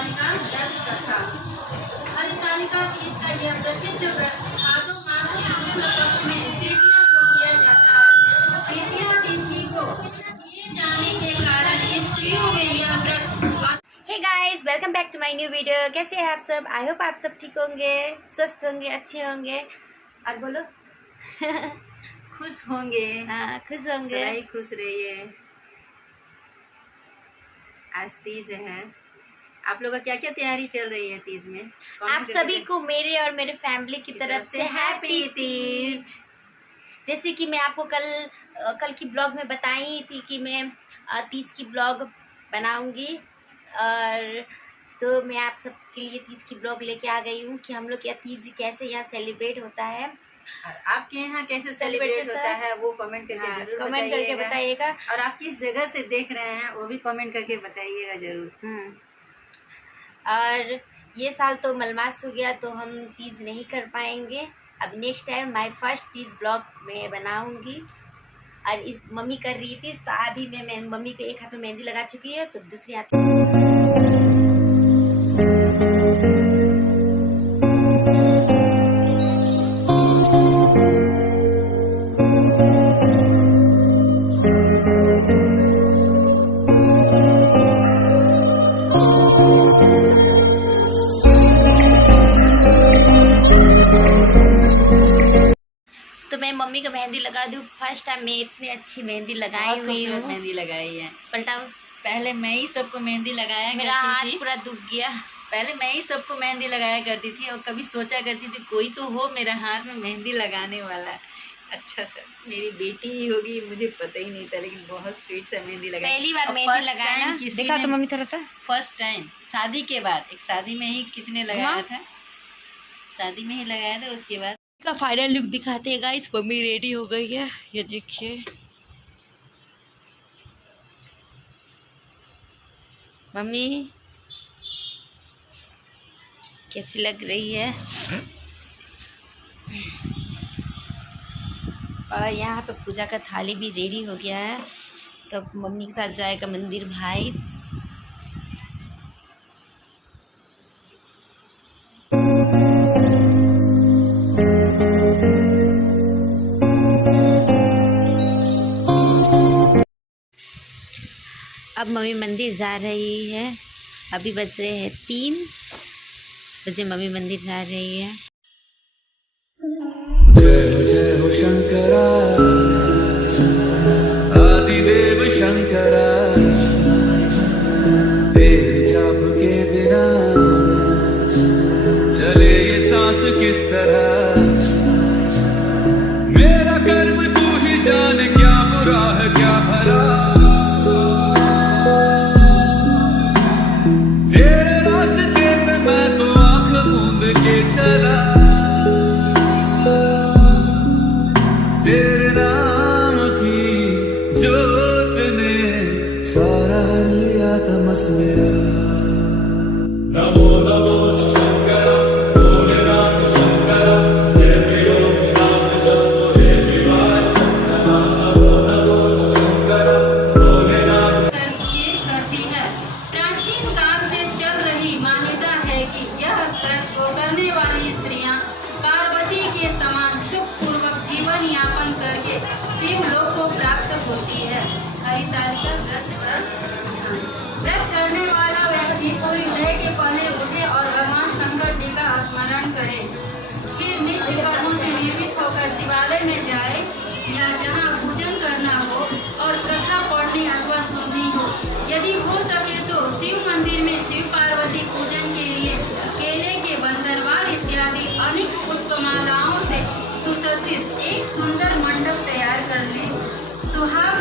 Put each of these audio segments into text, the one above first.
हरितालिका व्रत कथा। हरितालिका तीज का यह प्रसिद्ध व्रत भादो मास के शुक्ल पक्ष में तृतीया को किया जाता है। तृतीया तिथि को किए जाने के कारण स्त्रियों में यह व्रत। Hey guys, welcome back to my new video. कैसे हैं आप सब? आई होप आप सब ठीक होंगे, स्वस्थ होंगे, अच्छे होंगे और बोलो खुश होंगे। हाँ, खुश होंगे। सदाई खुश रहिए। आज तीज है, आप लोगों का क्या क्या तैयारी चल रही है तीज में? आप सभी को मेरे और मेरे फैमिली की तरफ से हैप्पी तीज। जैसे कि मैं आपको कल की ब्लॉग में बताई थी कि मैं तीज की ब्लॉग बनाऊंगी, और तो मैं आप सबके लिए तीज की ब्लॉग लेके आ गई हूँ कि हम लोग क्या तीज कैसे यहाँ सेलिब्रेट होता है और आपके यहाँ कैसे सेलिब्रेट होता है वो कमेंट करके जरूर कमेंट करके बताइएगा। और आप किस जगह से देख रहे हैं वो भी कमेंट करके बताइएगा जरूर। और ये साल तो मलमास हो गया तो हम तीज नहीं कर पाएंगे। अब next time my first Teej blog मैं बनाऊंगी। और इस मम्मी कर रही थी तो अभी मैं मम्मी के एक हाथ में मेहंदी लगा चुकी है तो दूसरी हाथ तो मैं मम्मी को मेहंदी लगा दूँ। फर्स्ट टाइम मैं इतनी अच्छी मेहंदी लगाई हुई हूँ। मेहंदी लगाई है। पलटाओ। पहले मैं ही सबको मेहंदी लगाया मेरा हाथ पूरा दुख गया। पहले मैं ही सबको मेहंदी लगाया करती थी और कभी सोचा करती थी कोई तो हो मेरा हाथ में मेहंदी लगाने वाला। अच्छा सर, मेरी बेटी ही होगी, मुझे पता ही नहीं था, लेकिन बहुत स्वीट से मेहंदी लगाई। पहली बार मेहंदी लगाया ना, देखा तो मम्मी थोड़ा सा। फर्स्ट टाइम शादी के बाद, एक शादी में ही किसी ने लगाया था, शादी में ही लगाया था। उसके बाद का फाइनल लुक दिखाते हैं गाइस। मम्मी रेडी हो गई है, ये देखिए मम्मी कैसी लग रही है। और यहाँ पे पूजा का थाली भी रेडी हो गया है, तो मम्मी के साथ जाएगा मंदिर भाई। अब मम्मी मंदिर जा रही है। अभी बज रहे हैं 3 बजे, मम्मी मंदिर जा रही है। जय जय हो शंकरा, आदिदेव शंकरा, तेरे जाप के बिना चले ये सांस किस तरह। मेरा कर्म तू ही जाने, क्या बुरा है क्या भला। तेरे रास्ते पे मैं तो आंख मूंद के चला। तेरे नाम की जोत ने सारा लिया तमस मेरा। नमो नमो शंकर भोलेनाथ शंकर, जय मेरे नाम शंभो हे शिवाय। नमो नमो शंकर भोलेनाथ। करती है। प्राचीन काल से चल रही मान्यता है कि यह व्रत को करने वाली स्त्रियां पार्वती के समान सुखपूर्वक जीवन यापन करके शिव लोक को प्राप्त होती है। हरितालिका व्रत करने वाला व्यक्ति सूर्योदय के पहले उठे और भगवान शंकर जी का स्मरण करे, फिर नित्य कर्मों से निर्मित होकर शिवालय में जाए या जहाँ पूजन करना हो और कथा पढ़नी अथवा सुननी हो। यदि हो सके तो शिव मंदिर में शिव पार्वती पूजन के लिए केले के बंदरवार इत्यादि अनेक पुष्पमालाओं से सुसज्जित एक सुंदर मंडप तैयार कर ले। सुहाग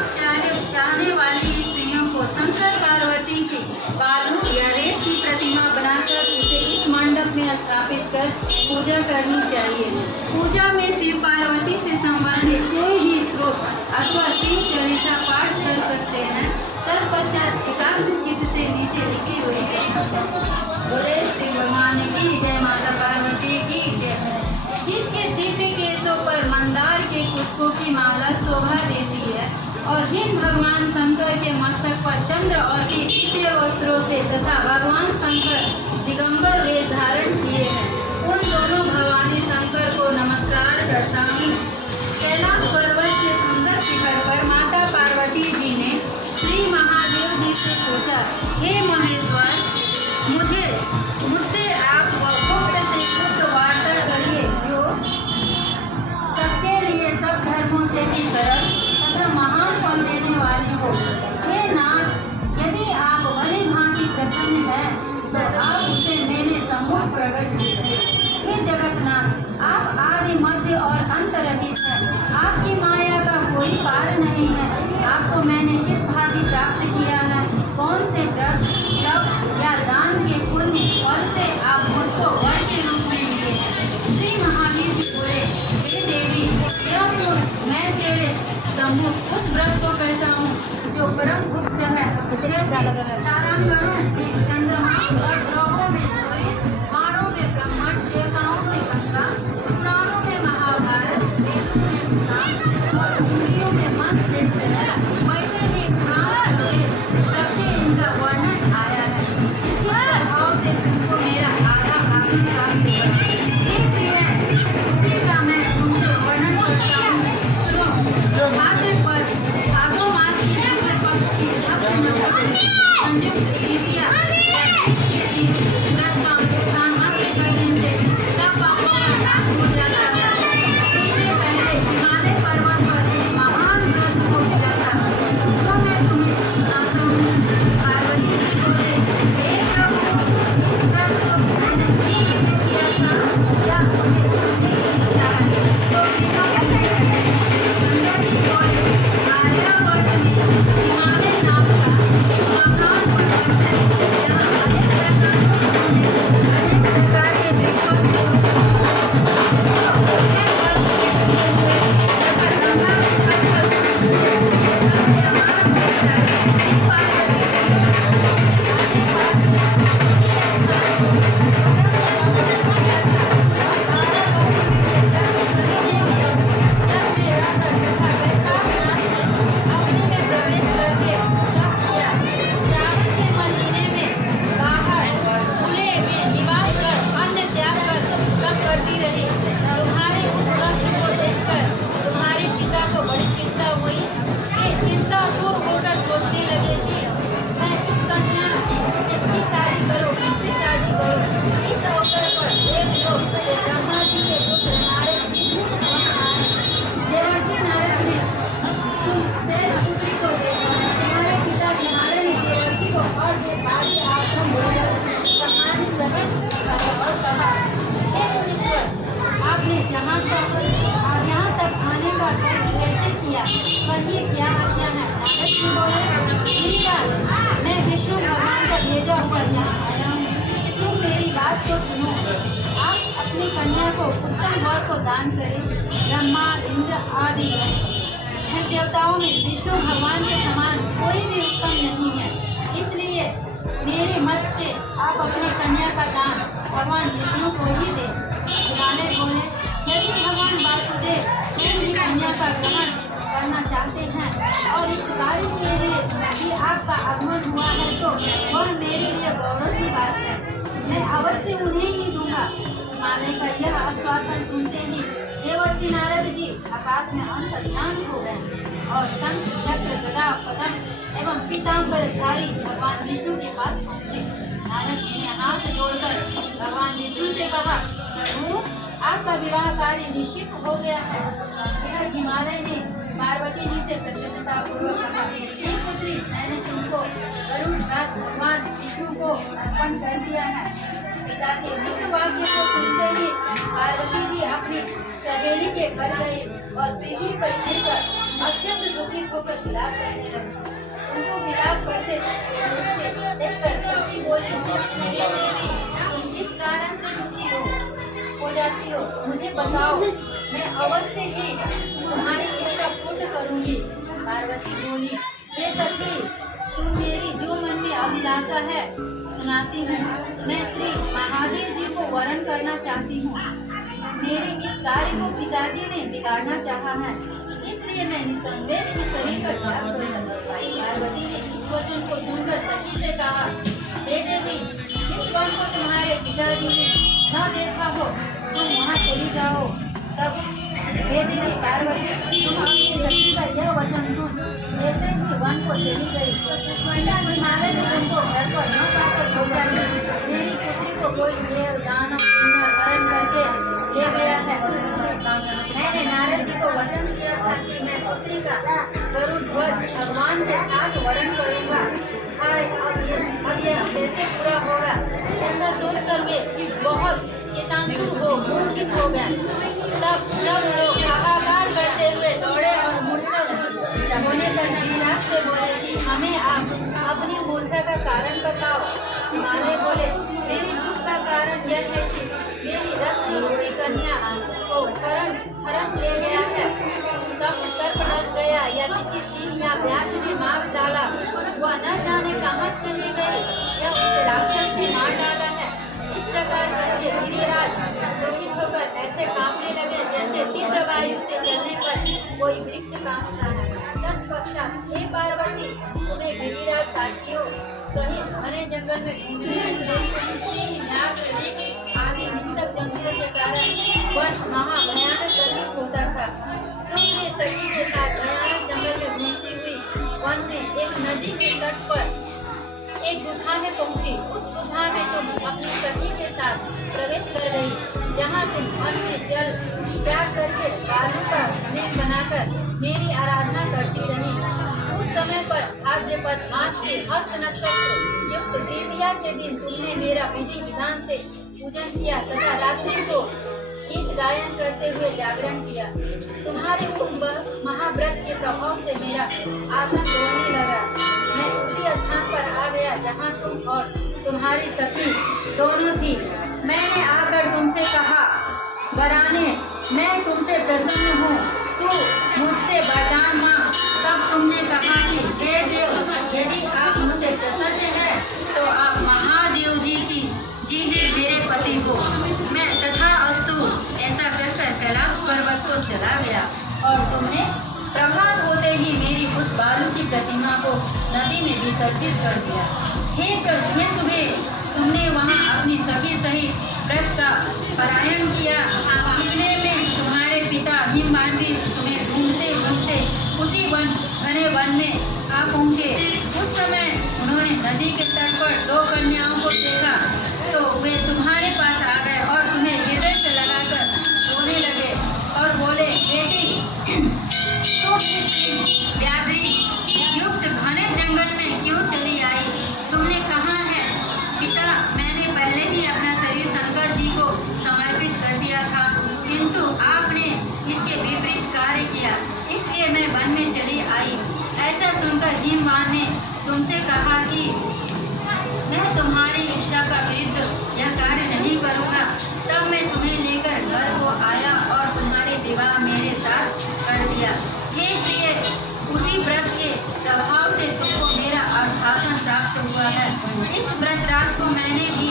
चाहने वाली स्त्रियों को शंकर पार्वती के बालू या रेत की प्रतिमा बनाकर उसे इस मंडप में स्थापित कर पूजा करनी चाहिए। पूजा में शिव पार्वती से संबंधित कोई भी श्लोक अथवा शिव चालीसा पाठ कर सकते हैं। तत्पश्चात एकाग्र चित्त से नीचे लिखी हुई बोले श्री भगवान की जय, माता पार्वती की जय। जिसके दिव्य केशों पर मंदार के पुष्पों की माला शोभा देती है और जिन भगवान शंकर के मस्तक पर चंद्र और दिव्य वस्त्रों से तथा भगवान शंकर दिगंबर वेश धारण किए हैं, उन दोनों भवानी शंकर को नमस्कार करता हूँ। कैलाश पर्वत के सुंदर शिखर पर माता पार्वती जी ने श्री महादेव जी से पूछा, हे महेश्वर, मुझसे आप गुप्त से गुप्त वार्ता करिए, जो सबके लिए सब धर्मों से भी सरल तथा महान फल देने वाली हो। हे नाथ, यदि आप भली भांति प्रसन्न हैं तो आप उसे मेरे सम्मुख प्रकट कीजिए। हे जगन्नाथ, आप आदि मध्य और अंत रहित हैं, आपकी माया का कोई पार नहीं है। आपको मैंने किस भांति प्राप्त किया है, कौन से व्रत तप या दान के पुण्य फल से आप मुझको वर के रूप में मिले हैं। श्री महावीर जी बोले, हे देवी, यह सुन, मैं तेरे सम्मुख उस व्रत को कहता हूँ जो परम गुप्त है, जैसे तारांगणों में चंद्रमा और ग्रहों में सूर्य, बाणों में ब्रह्मांड, देवताओं में गंगा, पुराणों में महाभारत, वेदों में गीता और इंद्रियों में मन श्रेष्ठ है, वैसे ही पुराण सबसे इनका वर्णन आया है, जिसके प्रभाव से तुमको मेरा आधा आसन प्राप्त हुआ। हे प्रिय, उसी का मैं तुमसे वर्णन करता हूँ, सुनो। भाद्रपद भादो मास की शुक्ल पक्ष की हस्त नक्षत्र संयुक्त तृतीया या तीज के दिन व्रत का अनुष्ठान मात्र करने से सब पापों का नाश हो जाता है। इससे पहले हिमालय पर्वत पर महान व्रत हो गया था, जो मैं तुम्हें सुनाता हूँ। पार्वती जी बोले, हे प्रभु, इस व्रत को मैंने किस लिए किया था या तुम्हें करने की इच्छा है, तो बिना कहते शंकर जी बोले, आर्यावर्त में हिमालय नाम का एक महान पर्वत है, जहाँ अनेक प्रकार के जीव अनेक प्रकार के वृक्षों से यहाँ तक आने का कष्ट कैसे किया, कहिए क्या आज्ञा है। नारद जी बोले, गिरिराज, मैं विष्णु भगवान का भेजा हुआ यहाँ आया हूँ, तुम मेरी बात को सुनो। आप अपनी कन्या को उत्तम वर को दान करें। ब्रह्मा, इंद्र आदि देवताओं में विष्णु भगवान के समान कोई भी उत्तम नहीं है, इसलिए मेरे मत से आप अपनी कन्या का दान भगवान विष्णु को ही दें। हिमालय बोले, यदि भगवान वासुदेव स्वयं ही कन्या का ग्रहण करना चाहते हैं और इस कार्य के लिए भी आपका आगमन हुआ है, तो वह मेरे लिए गौरव की बात है, मैं अवश्य उन्हें ही दूंगा। हिमालय का यह आश्वासन सुनते ही देवर्षि नारद जी आकाश में अंतर्ध्यान हो गए और शंख, चक्र, गदा, पदम एवं पीताम्बरधारी भगवान विष्णु के पास पहुँचे। नारद जी ने हाथ जोड़कर भगवान विष्णु से कहा, प्रभु, आपका विवाह कार्य निश्चित हो गया है। फिर हिमालय ने पार्वती जी से प्रसन्नता पूर्वक कहा, हे पुत्री, मैंने तुमको गरुड़ ध्वज भगवान विष्णु को अर्पण कर दिया है। पिता के मृत्यु वाक्य को सुनते ही पार्वती जी अपनी सहेली के घर गए और पृथ्वी पर गिरकर अत्यंत दुखित होकर विलाप करने लगी। उनको विलाप करते देखकर सती बोले, हे देवी, तुम किस कारण से दुखी हो जाती हो, मुझे बताओ, मैं अवश्य ही तुम्हारी इच्छा पूर्ण करूंगी। पार्वती बोली, हे सखी, तुम मेरी जो मन में अभिलाषा है सुनाती हूँ। मैं श्री महादेव जी को वरण करना चाहती हूँ। मेरे इस कार्य को पिताजी ने बिगाड़ना चाहा है, इसलिए मैं निसंदेह इस शरीर का त्याग करूँ। पार्वती ने इस वचन को सुनकर सखी से कहा, हे देवी, जिस वन को तुम्हारे पिताजी ने न देखा हो तुम वहाँ चली जाओ। तब हे देवी पार्वती तुम अपनी सखी का यह वचन सुन ऐसे ही वन को चली गई। पिता हिमालय ने तुमको घर पर न पाकर सोचा कि मेरी पुत्री को कोई देव दानव किन्नर हरण करके ले गया है। मैंने नारद जी को वचन दिया था कि मैं पुत्री का गरुड़ ध्वज भगवान के साथ वरण करूंगा। हाय अब यह कैसे पूरा होगा, ऐसा सोचकर वे बहुत चिंतातुर हो मूर्छित हो गए। तब सब लोग हाहाकार करते हुए दौड़े और मूर्छा होने पर गिरिराज से बोले कि हमें आप अपनी मूर्छा का कारण बताओ। हिमालय बोले मेरी दुख का कारण यह है कि मेरी रत्नरूपी कन्या को हरण ले गया है। सर्प लग गया या किसी सिंह या व्याघ्र ने मार डाला, वह न जाने कहाँ चली गई या उसे राक्षस ने मार डाला है। इस प्रकार करके गिरिराज दुखित होकर ऐसे कांपने लगे जैसे तीव्र वायु से चलने पर कोई वृक्ष कांपता है। तत्पश्चात हे पार्वती तुम्हें गिरिराज साथियों सहित घने जंगल में ढूंढने लगे। आदि हिंसक जंतुओं के कारण वन महाभयानक प्रतीत होता था। तुमने सखी के साथ भयानक जंगल में घूमती हुई वन में एक नदी के तट पर एक गुफा में पहुंची। उस गुफा में तुम अपनी सखी के साथ प्रवेश कर गई, जहाँ तुम वन में जल त्याग करके बालू का लिंग बनाकर मेरी आराधना करती रही। उस समय पर भाद्रपद मास के हस्त नक्षत्र युक्त तृतीया के दिन तुमने मेरा विधि विधान से पूजन किया तथा रात्रि को गीत गायन करते हुए जागरण किया। तुम्हारे उस महाव्रत के प्रभाव से मेरा आसन डोलने लगा। मैं उसी स्थान पर आ गया जहाँ तुम और तुम्हारी सखी दोनों थी। मैंने आकर तुमसे कहा वराने मैं तुमसे प्रसन्न हूँ, तू मुझसे वरदान मांग। तब तुमने कहा कि हे देव यदि आप मुझसे प्रसन्न हैं तो आप महादेव जी ही मेरे पति हो। मैं तथा अस्तु ऐसा कहकर कैलाश पर्वत को चला गया और तुमने प्रभात होते ही मेरी उस बालू की प्रतिमा को नदी में विसर्जित कर दिया। हे सुबह तुमने वहाँ अपनी सखी सहित व्रत का पारायण किया। इतने में तुम्हारे पिता हिमवादी तुम्हें ढूंढते ढूंढते उसी घने वन में आ पहुँचे। उस समय उन्होंने नदी के तट पर दो कन्याओं को देखा तो वे तुम्हारे पास आ गए और तुम्हें हृदय से लगाकर रोने लगे और बोले बेटी तुम इस व्याधि युक्त घने जंगल में क्यों चली आई? तुमने कहा है पिता मैंने पहले ही अपना शरीर शंकर जी को समर्पित कर दिया था, किंतु आपने इसके विपरीत कार्य किया, इसलिए मैं वन में चली आई। ऐसा सुनकर हिमवान ने तुमसे कहा कि मैं तुम्हारी इच्छा का विरुद्ध यह कार्य नहीं करूँगा। तब मैं तुम्हें लेकर घर को आया और तुम्हारे विवाह मेरे साथ कर दिया। हे प्रिय उसी व्रत के प्रभाव से तुमको मेरा अर्धासन प्राप्त हुआ है। इस व्रत राज को मैंने भी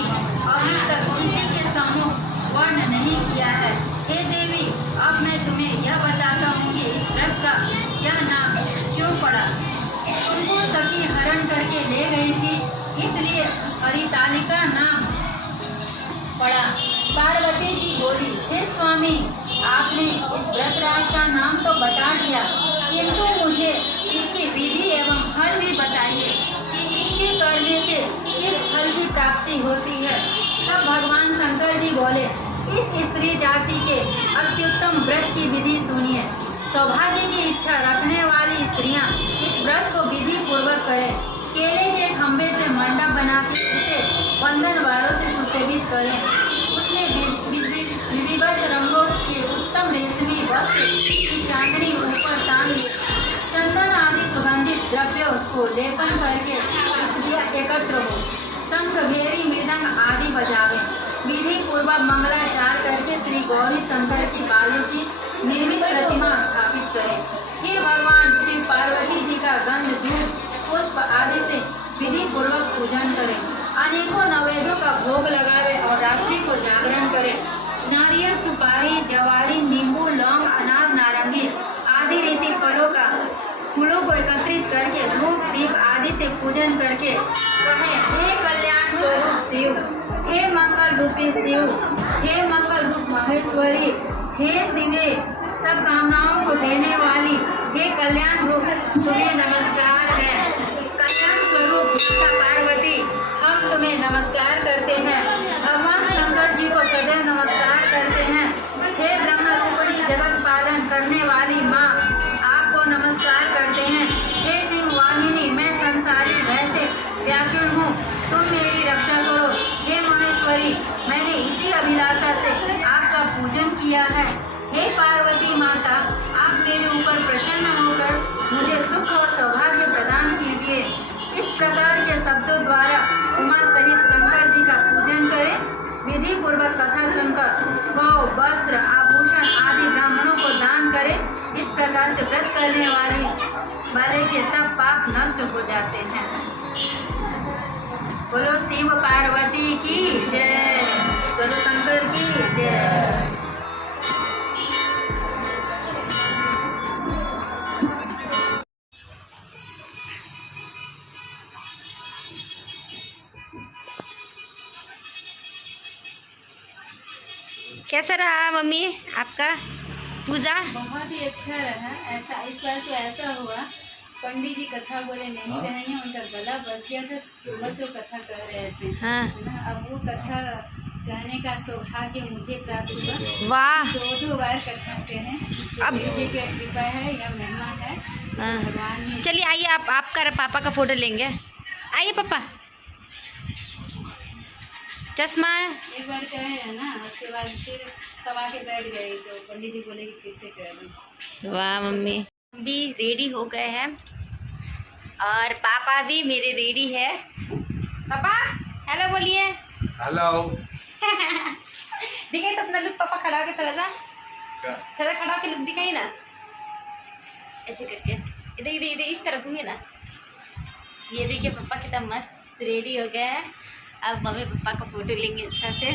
अभी तक किसी के सम्मुख वर्ण नहीं किया है। हे देवी अब मैं तुम्हें यह बताता हूँ कि इस व्रत का यह नाम क्यों पड़ा। तुमको सखी हरण करके ले गई थी, इसलिए हरितालिका नाम पड़ा। पार्वती जी बोली हे स्वामी आपने इस व्रत राज का नाम तो बता दिया, किंतु मुझे इसकी विधि एवं फल भी बताइए कि इसके करने से किस फल की प्राप्ति होती है। तब भगवान शंकर जी बोले इस स्त्री जाति के अत्युत्तम व्रत की विधि सुनिए। सौभाग्य की इच्छा रखने वाली स्त्रियां इस व्रत को विधि पूर्वक करें। केले के खंभे से मंडप बनाकर उसे बंधन वारों से सुशोभित करें। उसमें विविध रंगों के उत्तम रेशमी वस्त्र की चांदनी ऊपर टांग चंदन आदि सुगंधित द्रव्यों को लेपन करके स्त्रियां एकत्र हो, शंख भेरी मृदंग आदि बजावे, विधि पूर्वक मंगलाचार करके श्री गौरी शंकर की बालू की निर्मित प्रतिमा स्थापित करें। फिर भगवान श्री पार्वती जी का गंध धूप पुष्प आदि से विधि पूर्वक पूजन करें। अनेकों नवेदों का भोग लगावे और रात्रि को जागरण करें। नारियल सुपारी जवारी नींबू लौंग अनार नारंगी आदि रीति फलों को एकत्रित करके धूप दीप आदि से पूजन करके कहे हे कल्याण स्वरूप शिव, हे मंगल रूपी शिव, हे मंगल रूप महेश्वरी, हे शिवे सब कामनाओं को देने वाली, हे कल्याण रूप तुम्हें नमस्कार है। कल्याण स्वरूप माता पार्वती हम तुम्हें नमस्कार करते हैं। भगवान शंकर जी को सदैव नमस्कार करते हैं। हे ब्रह्म रूपिणी जगत पालन करने वाली माँ आपको नमस्कार करते हैं। हे सिंह वाहिनी मैं संसारी भय से व्याकुल हूँ, तुम मेरी रक्षा करो। हे महेश्वरी मैंने इसी अभिलाषा से आपका पूजन किया है। हे पार्वती माता आप मेरे ऊपर प्रसन्न होकर मुझे सुख और सौभाग्य प्रदान कीजिए। इस प्रकार के शब्दों द्वारा उमा सहित शंकर जी का पूजन करें। विधि पूर्वक कथा सुनकर गौ वस्त्र आभूषण आदि ब्राह्मणों को दान करें। इस प्रकार से व्रत करने वाले के सब पाप नष्ट हो जाते हैं। बोलो शिव पार्वती की जय, बोलो शंकर की जय। कैसा रहा मम्मी आपका पूजा? बहुत ही अच्छा रहा। ऐसा इस बार तो ऐसा हुआ, पंडित जी कथा बोले नहीं कहेंगे, उनका गला बच गया था, सुबह से वो कथा कर रहे थे। हाँ। अब वो कथा कहने का सौभाग्य मुझे प्राप्त हुआ। वाह। दो बार कथा कहे। अब शिव जी की कृपा है या महिमा है। हाँ। भगवान ने चलिए आइए आपका पापा का फोटो लेंगे। आइए पापा। चश्मा एक बार कहे है ना, उसके बाद फिर सवा के बैठ गए तो पंडित जी बोले कि फिर से कर दो। वाह मम्मी भी रेडी हो गए हैं और पापा भी मेरे रेडी है। पापा हेलो बोलिए। हेलो। दिखाई तो अपना लुक पापा, खड़ा होके थोड़ा सा खड़ा होके लुक दिखाई ना, ऐसे करके इधर इधर इधर इस तरफ घूमिए ना। ये देखिए पापा कितना मस्त रेडी हो गया है। अब मम्मी पापा का फोटो लेंगे अच्छा से।